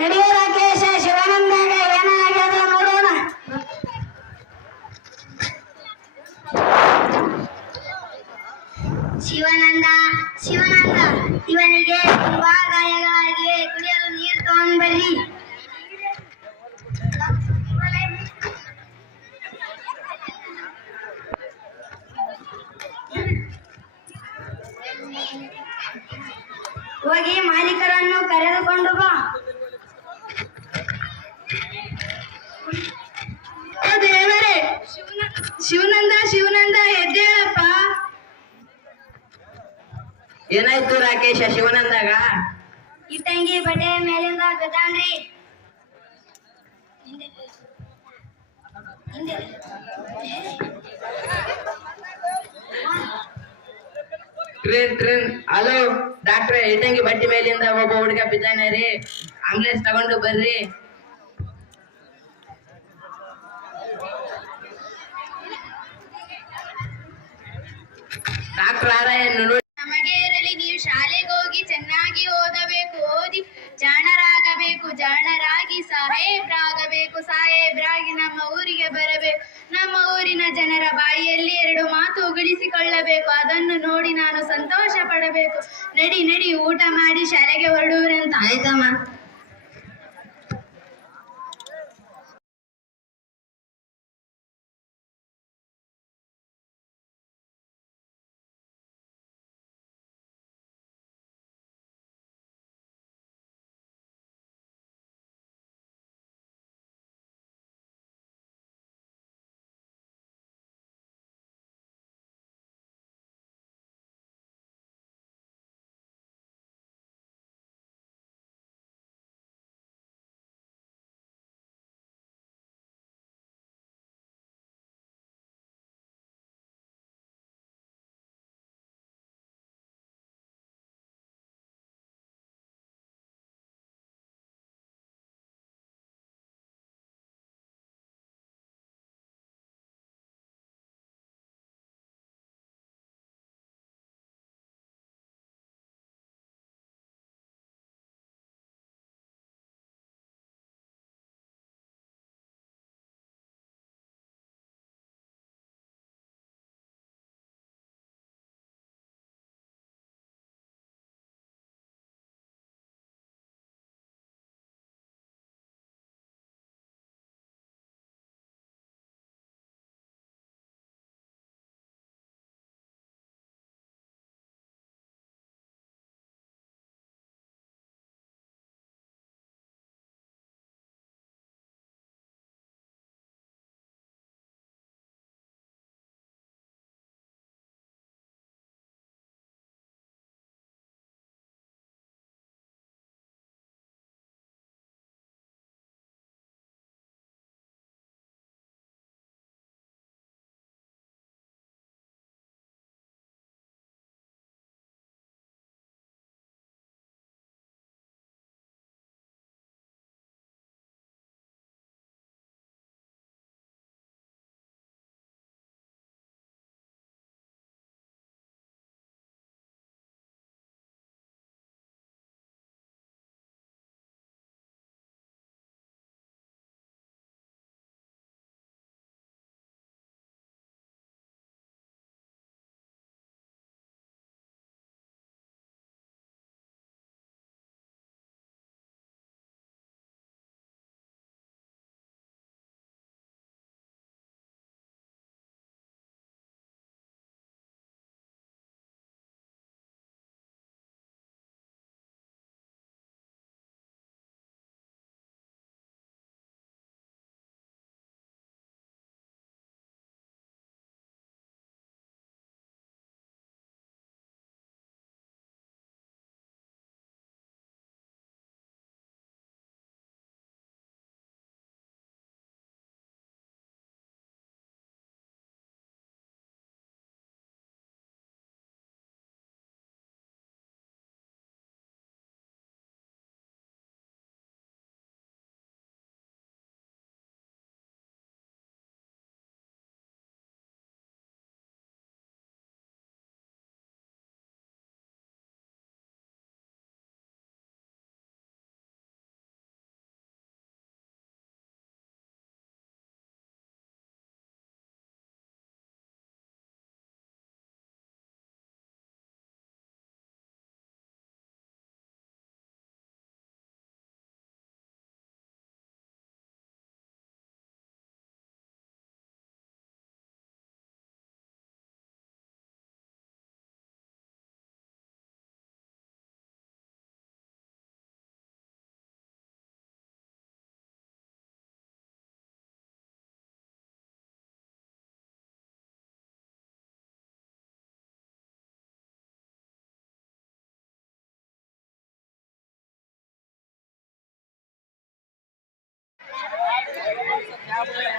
ನಡೆಯೋ ರಾಕೇಶ ಶಿವಾನಂದಾಗ ಏನಾಗ್ಯದ ನೋಡೋಣ. ಶಿವಾನಂದ ಶಿವಾನಂದ ಇವನಿಗೆ ತುಂಬಾ ಗಾಯಗಳಾಗಿವೆ, ಕುಡಿಯಲು ನೀರು ತಗೊಂಡ್ ಬರ್ರಿ. ಹೋಗಿ ಮಾಲೀಕರನ್ನು ಕರೆದುಕೊಂಡು ಬಾ. ದೇವರೇ, ಶಿವನಂದ ಶಿವನಂದ ಎದ್ದೇಳಪ್ಪ. ಏನಾಯ್ತು ರಾಕೇಶ ಶಿವನಂದಾಗ? ಇಟ್ಟಂಗಿ ಬಟ್ಟೆ ಮೇಲಿಂದ ಬಿದ್ದಾನ್ರಿ. ಟ್ರೇನ್ ಹಲೋ ಡಾಕ್ಟ್ರೆ, ಇಟ್ಟಂಗಿ ಬಟ್ಟಿ ಮೇಲಿಂದ ಒಬ್ಬ ಹುಡುಗ ಬಿದ್ದಾನೆ ರೀ, ಆಂಬುಲೆನ್ಸ್ ತಗೊಂಡು ಬರ್ರಿ. ಡಾಕ್ಟರ್ ಆರಾಯನ್ನು ನೋಡಿ. ನಮಗೆ ಇರಲಿ, ನೀವು ಶಾಲೆಗೆ ಹೋಗಿ ಚೆನ್ನಾಗಿ ಓದಬೇಕು, ಓದಿ ಜಾಣರಾಗಬೇಕು, ಜಾಣರಾಗಿ ಸಾಹೇಬ್ರಾಗಬೇಕು, ಸಾಹೇಬ್ರಾಗಿ ನಮ್ಮ ಊರಿಗೆ ಬರಬೇಕು, ನಮ್ಮ ಊರಿನ ಜನರ ಬಾಯಿಯಲ್ಲಿ 2 ಮಾತು ಉಳಿಸಿಕೊಳ್ಳಬೇಕು, ಅದನ್ನು ನೋಡಿ ನಾನು ಸಂತೋಷ ಪಡಬೇಕು. ನಡಿ ನಡಿ, ಊಟ ಮಾಡಿ ಶಾಲೆಗೆ ಹೊರಡುವರಂತ. ಆಯ್ತಮ್ಮ.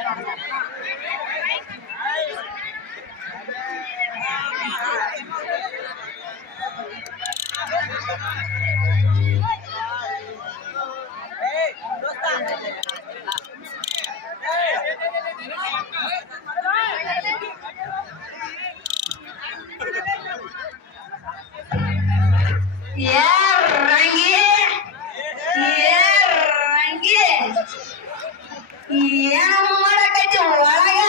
ಏ ರಂಗಿ ಏ ರಂಗಿ ಏನಮ್ಮ ಮಾಡಕೈತಿ ಒಳಗ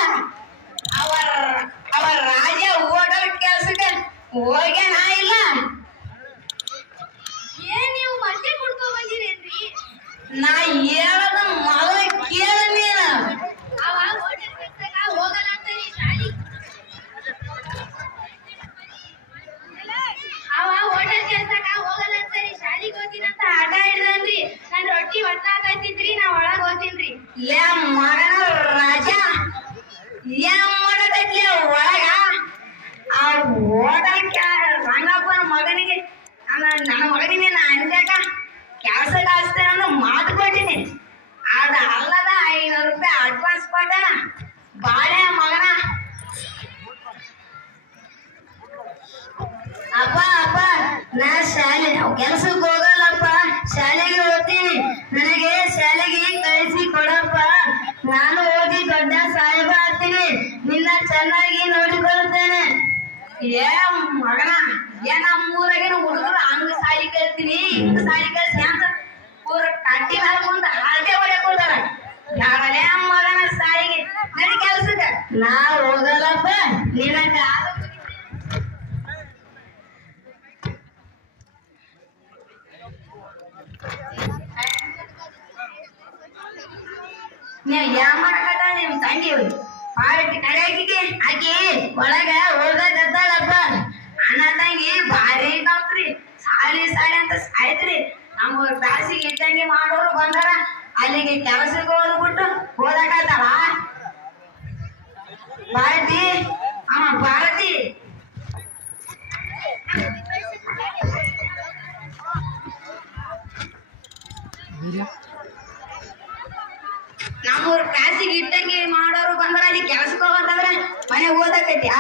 ಅವರ ಅವರ ರಾಜ ಹೋಟೆಲ್ ಕೆಲ್ಸಕ್ಕೆ ಹೋಗ್ಯಾನ ಇಲ್ಲ ಏನ್ ನೀವು ಮತ್ತೆ ಕುಡ್ಕೊಂಡ್ ಬಂದಿರೇನ್ರಿ? ನಾ ಹೇಳದ ಮೊದಲ ಕೇಳ ನೀನು ಅವ ಹೋಟೆಲ್ ಕೆಲ್ಸಕ್ಕ ಹೋಗಲ್ಲ ಅಂತಾರಿ ಶಾಲಿ. ಅವ ಹೋಟೆಲ್ ಕೆಲ್ಸಕ್ಕ ಹೋಗಲ್ಲ ಅಂತಾರಿ ಶಾಲಿಗೆ ಹೋಗ್ತೀನಂತ ಆಟ ಹಿಡ್ದನ್ರಿ. ನನ್ ರೊಟ್ಟಿ ಹೊತ್ತಾಕೈತಿದ್ರಿ, ನಾ ಒಳಗ್ ಹೋಗ್ತೀನ್ರಿ. ಲೇ ಮಗನ ರಾಜ ಏನ್ ಮಾಡಕೈತಿ ಒಳಗ ಆ ಹೋಟೆಲ್ ರಂಗಪ್ಪನ ಮಗನಿಗೆ ನನ್ನ ಮಗನಿಗೆ ನಾ ಅಂಜಾಕ ಕೆಲಸ ಕಾಸ್ತೇನೆ ಅನ್ನೋ ಮಾತು ಕೊಟ್ಟಿನಿ. ಅದ ಅಲ್ಲದ 500 ರೂಪಾಯಿ ಅಡ್ವಾನ್ಸ್ ಕೊಟ್ಟನ ಬಾಳೆ ಮಗನ. ಅಪ್ಪ ಅಪ್ಪ ನಾ ಶಾಲೆ ಕೆಲ್ಸಕ್ಕೆ ಹೋಗಲ್ಲಪ್ಪ, ಶಾಲೆಗೆ ಹೋಗ್ತೀನಿ. ನನಗೆ ಶಾಲೆಗೆ ಕಳಿಸಿ ಕೊಡಪ್ಪ. ನಾನು ಓದಿ ದೊಡ್ಡ ಸಾಹೇಬ ಆಗ್ತೀನಿ, ನಿನ್ನ ಚೆನ್ನಾಗಿ ನೋಡಿಕೊಳ್ಳುತ್ತೇನೆ. ಏ ಮಗನ ಏನ ಮೂರಾಗಿನ ಹುಡುಗರು ಹಂಗ ಸಾಲಿ ಕಲ್ತೀನಿ ಹಿಂಗ ಸಾಲಿ ಕಲ್ಸಿ ಅಂತ ಪೂರ ಕಟ್ಟಿ ಮೇಲೆ ಮುಂದ ಹಾಗೆ ಹೊಡೆಯಕ್ ಹೋದಾರ. ಯಾರಲೇ ಮಗನ ಸಾಲಿಗೆ ನಡಿ ಕೆಲ್ಸಕ್ಕ. ನಾ ಹೋಗಲ್ಲಪ್ಪ, ನಿನಗ ನೀ ಯಾವ ಮಾಡಕತ್ತ ನಿಮ್ ತಂಗಿ ಪಾರ್ಟಿ ಕಡೆಯಾಕಿಗೆ ಆಕಿ ಒಳಗ ಹೋಗಕತ್ತಾಳಪ್ಪ. ಅಣ್ಣ ತಂಗಿ ಭಾರಿ ಕಂತ್ರಿ, ಸಾಲಿ ಸಾಲಿ ಅಂತ ಸಾಯ್ತ್ರಿ. ನಮ್ಮ ಬ್ಯಾಸಿಗೆ ಇಟ್ಟಂಗಿ ಮಾಡೋರು ಬಂದಾರ, ಅಲ್ಲಿಗೆ ಕೆಲಸಕ್ಕೆ ಹೋದ್ಬಿಟ್ಟು ಓದಾಕತ್ತಾಳ. ಭಾರತಿ ಭಾರತಿ ನಮ್ಮೂರ್ ಬ್ಯಾಸಿಗೆ ಇಟ್ಟಂಗಿ ಮಾಡೋರು ಬಂದಾರ, ಅಲ್ಲಿ ಕೆಲಸಕ್ಕೆ ಹೋಗಂತಂದ್ರೆ ಮನೆ ಓದಾಕೈತ್ಯಾ?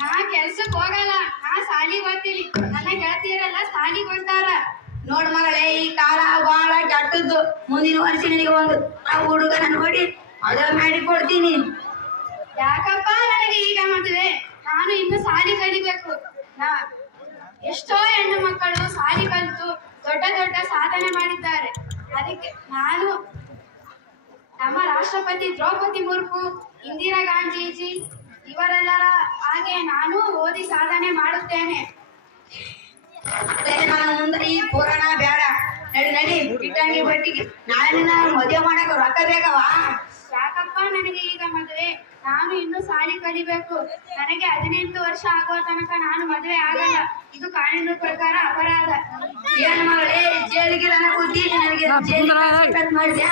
ನಾ ಕೆಲ್ಸಕ್ ಹೋಗಲ್ಲ, ನಾ ಸಾಲಿಗೆ ಹೋಗ್ತೀನಿ. ನನ್ನ ಗೆಳತಿಯರೆಲ್ಲ ಸಾಲಿಗೆ ಹೋಗ್ತಾರ. ನೋಡ್ ಮಗಳೇ, ಈ ಕಾಲ ಬಹಳ ಕೆಟ್ಟದ್ದು. ಮುಂದಿನ ವರ್ಷ ನಿನಗೆ ಒಂದು ಹುಡುಗನ ನೋಡಿ ಮದುವೆ ಮಾಡಿ ಕೊಡ್ತೀನಿ. ಯಾಕಪ್ಪ ನನಗೆ ಈಗ ಮದುವೆ? ನಾನು ಇನ್ನು ಸಾಲಿ ಕಲಿಬೇಕು. ಎಷ್ಟೋ ಹೆಣ್ಣು ಮಕ್ಕಳು ಸಾಲಿ ಕಲಿತು ದೊಡ್ಡ ದೊಡ್ಡ ಸಾಧನೆ ಮಾಡಿದ್ದಾರೆ. ಅದಕ್ಕೆ ನಾನು ನಮ್ಮ ರಾಷ್ಟ್ರಪತಿ ದ್ರೌಪದಿ ಮುರ್ಮು, ಇಂದಿರಾ ಗಾಂಧೀಜಿ ಇವರೆಲ್ಲರ ಹಾಗೆ ನಾನು ಓದಿ ಸಾಧನೆ ಮಾಡುತ್ತೇನೆ. ನಾನು ಮುಂದೆ ಈ ಪುರಾಣ ಬೇಡ, ನಡಿ ನಡಿ ಇಟ್ಟಂಗಿ ಬಟ್ಟಿಗೆ. ನಾಳೆ ಮದುವೆ ಮಾಡಕ ರೊಕ್ಕ ಬೇಕವ? ಯಾಕಪ್ಪ ನನಗೆ ಈಗ ಮದುವೆ? ನಾನು ಇನ್ನು ಸಾಲಿ ಕಲಿಬೇಕು. ನನಗೆ 18 ವರ್ಷ ಆಗುವ ತನಕ ನಾನು ಮದುವೆ ಆಗಲ್ಲ. ಇದು ಕಾನೂನು ಪ್ರಕಾರ ಅಪರಾಧ. ಏನ್ ಮಗಳೇ, ಜೈಲಿಗೆ ಕೂತಿ ನನಗೆ ಮಾಡಿದ್ಯಾ?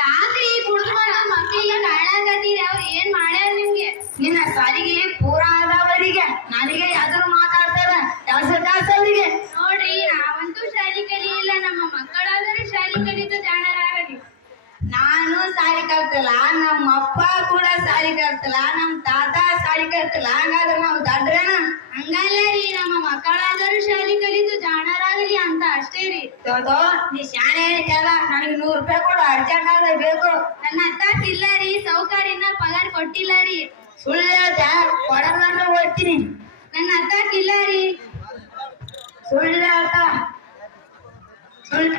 ಯಾಕ್ರಿ ಕುಡಿದು ಮಕ್ಕಳಿಗೆ ಕಾಣಾಕತ್ತೀರಿ? ಅವ್ರು ಏನ್ ಮಾಡ್ಯಾರ ನಿಮ್ಗೆ? ನಿನ್ನ ಸಾಲಿಗೆ ಪೂರ ಆದವರಿಗೆ ನನಗೆ ಯಾವ್ದಾರು ಮಾತಾಡ್ತಾರ ಅವರಿಗೆ. ನೋಡ್ರಿ, ನಾವಂತೂ ಶಾಲಿ ಕಲಿಯಿಲ್ಲ, ನಮ್ಮ ಮಕ್ಕಳಾದರೂ ಶಾಲಿ ಕಲಿತು ಜಾಣರಾಗಲಿ. ನಾನು ಸಾಲಿ ಕಲ್ತಿಲ್ಲ, ನಮ್ಮ ಅಪ್ಪ ಕೂಡ ಸಾಲಿ ಕಲ್ತಿಲ್ಲ, ನಮ್ ತಾತ ಸಾಲಿ ಕಲ್ತಿಲ್ಲ. ಹಂಗಾದ್ರೆ ನಾವು ದಡ್ರೇನ? ಹಂಗಲ್ಲ ರೀ, ನಮ್ಮ ಮಕ್ಕಳಾದರೂ ಶಾಲಿ ಕಲಿತು ಜಾಣರಾಗಲಿ ಅಂತ ಅಷ್ಟೇ ರೀ. ನೀ ಶಾಣೆ ಕೇಳ, ನನಗೆ 100 ರೂಪಾಯಿ ಕೊಡು, ಅರ್ಜೆಂಟ್ ಆದ ಬೇಕು. ನನ್ನ ಅತ್ತ ಇಲ್ಲ ರೀ, ಸೌಕರ್ಯನ ಪಗಾರ ಕೊಟ್ಟಿಲ್ಲ ರೀ. ಸುಳ್ಳು ಹೇಳ್ತಾ ಕೊಡೋದಂದ್ರೆ ಓದ್ತೀನಿ. ನನ್ನ ಅತ್ತ ಇಲ್ಲ ರೀ. ಸುಳ್ಳು ಹೇಳ್ತಾ ಸುಳ್ಳ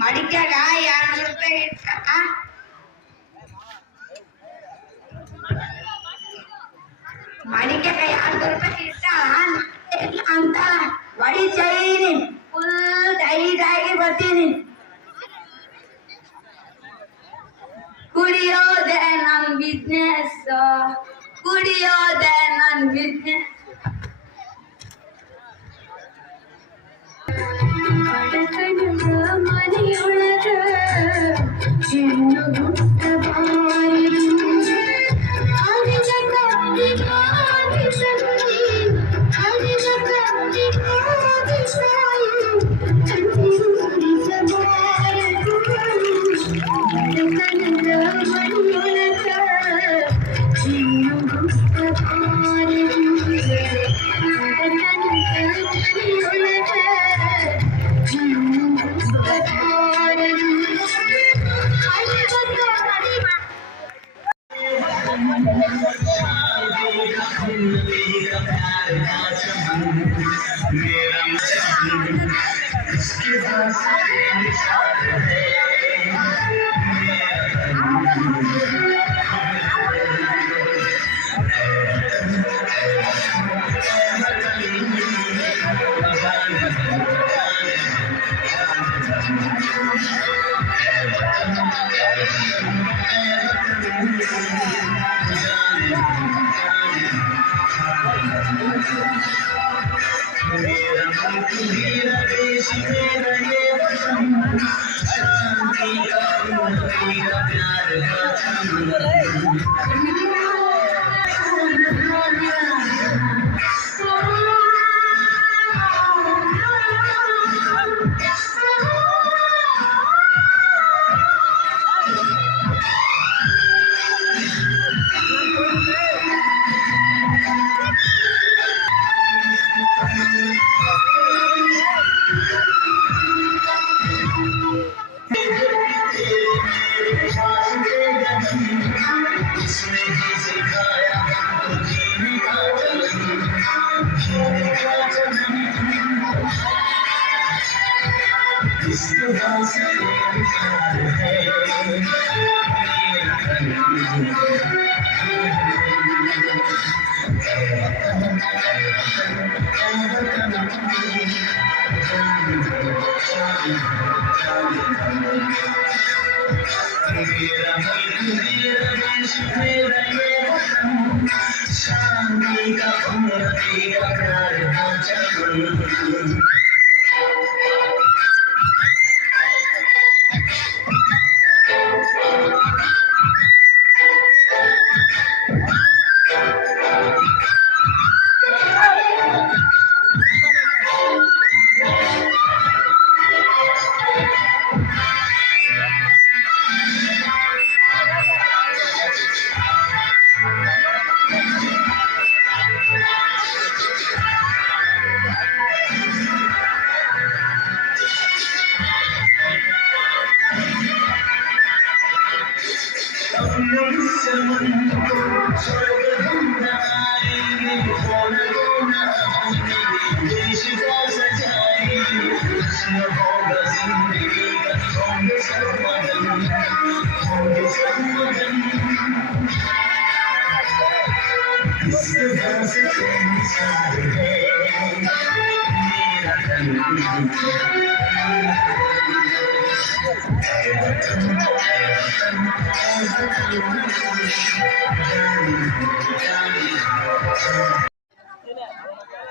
ಮಡಿಕ್ಯಾಗ 200 ರೂಪಾಯಿ ಇಟ್ಟ ಮಡಿಕ್ಯಾಗ 200 ರೂಪಾಯಿ ಇಟ್ಟ ಅಂತ ಹೊಡಿ ಚೈನಿ ಫುಲ್ ಟೈಟ್ ಆಗಿ ಬರ್ತೀನಿ. ಕುಡಿಯೋದೆ ನನ್ ಬಿಸ್ನೆಸ್, ಕುಡಿಯೋದೆ ನನ್ ಬಿಸ್ನೆಸ್. ಮನೆಯೊಳಗ ಹೆಣ್ಣು ಹುಟ್ಟಬಾರದು.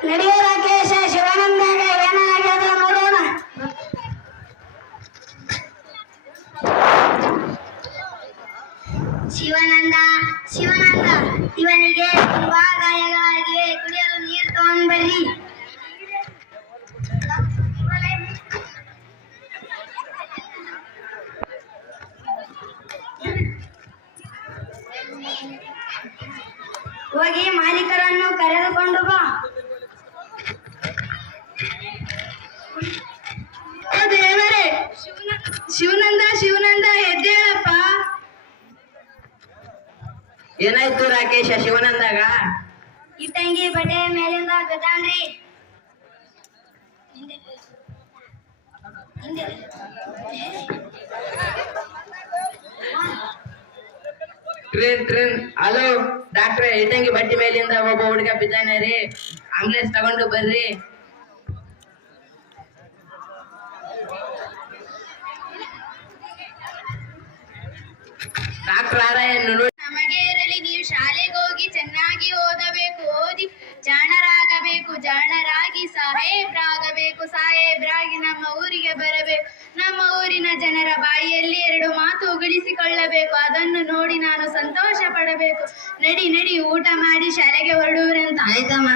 ನಡೆಯೋ ರಾಕೇಶ ಶಿವಾನಂದಾಗ ಏನಾಗ್ಯದ ನೋಡೋಣ. ಶಿವಾನಂದ ಶಿವಾನಂದ ಇವನಿಗೆ ತುಂಬಾ ಗಾಯಗಳಾಗಿವೆ, ಕುಡಿಯಲು ನೀರು ತಗೊಂಡ್ ಬರ್ರಿ. ಹೋಗಿ ಮಾಲೀಕರನ್ನು ಕರೆದುಕೊಂಡು ಬಾ. ದೇವರೇ, ಶಿವನಂದ ಶಿವನಂದ ಎದ್ದೇಳಪ್ಪ. ಏನಾಯ್ತು ರಾಕೇಶ ಶಿವನಂದಾಗ? ಇಟ್ಟಂಗಿ ಬಟ್ಟೆ ಮೇಲಿಂದ ಬಿದ್ದಾನ್ರಿ. ಟ್ರೇನ್ ಹಲೋ ಡಾಕ್ಟ್ರೆ, ಇಟ್ಟಂಗಿ ಬಟ್ಟಿ ಮೇಲಿಂದ ಒಬ್ಬ ಹುಡುಗ ಬಿದ್ದಾನೆ ರೀ, ಆಂಬುಲೆನ್ಸ್ ತಗೊಂಡು ಬರ್ರಿ. ಡಾಕ್ಟರ್ ಆರಾಯನ್ನು ನೋಡಿ. ನಮಗೆ ಇರಲಿ, ನೀವು ಶಾಲೆಗೆ ಹೋಗಿ ಚೆನ್ನಾಗಿ ಓದಬೇಕು, ಓದಿ ಜಾಣರಾಗಬೇಕು, ಜಾಣರಾಗಿ ಸಾಹೇಬ್ರಾಗಬೇಕು, ಸಾಹೇಬ್ರಾಗಿ ನಮ್ಮ ಊರಿಗೆ ಬರಬೇಕು, ನಮ್ಮ ಊರಿನ ಜನರ ಬಾಯಿಯಲ್ಲಿ 2 ಮಾತು ಉಗಳಿಸಿಕೊಳ್ಳಬೇಕು, ಅದನ್ನು ನೋಡಿ ನಾನು ಸಂತೋಷ ಪಡಬೇಕು. ನಡಿ ನಡಿ ಊಟ ಮಾಡಿ ಶಾಲೆಗೆ ಹೊರಡುವರಂತ. ಆಯ್ತಮ್ಮ.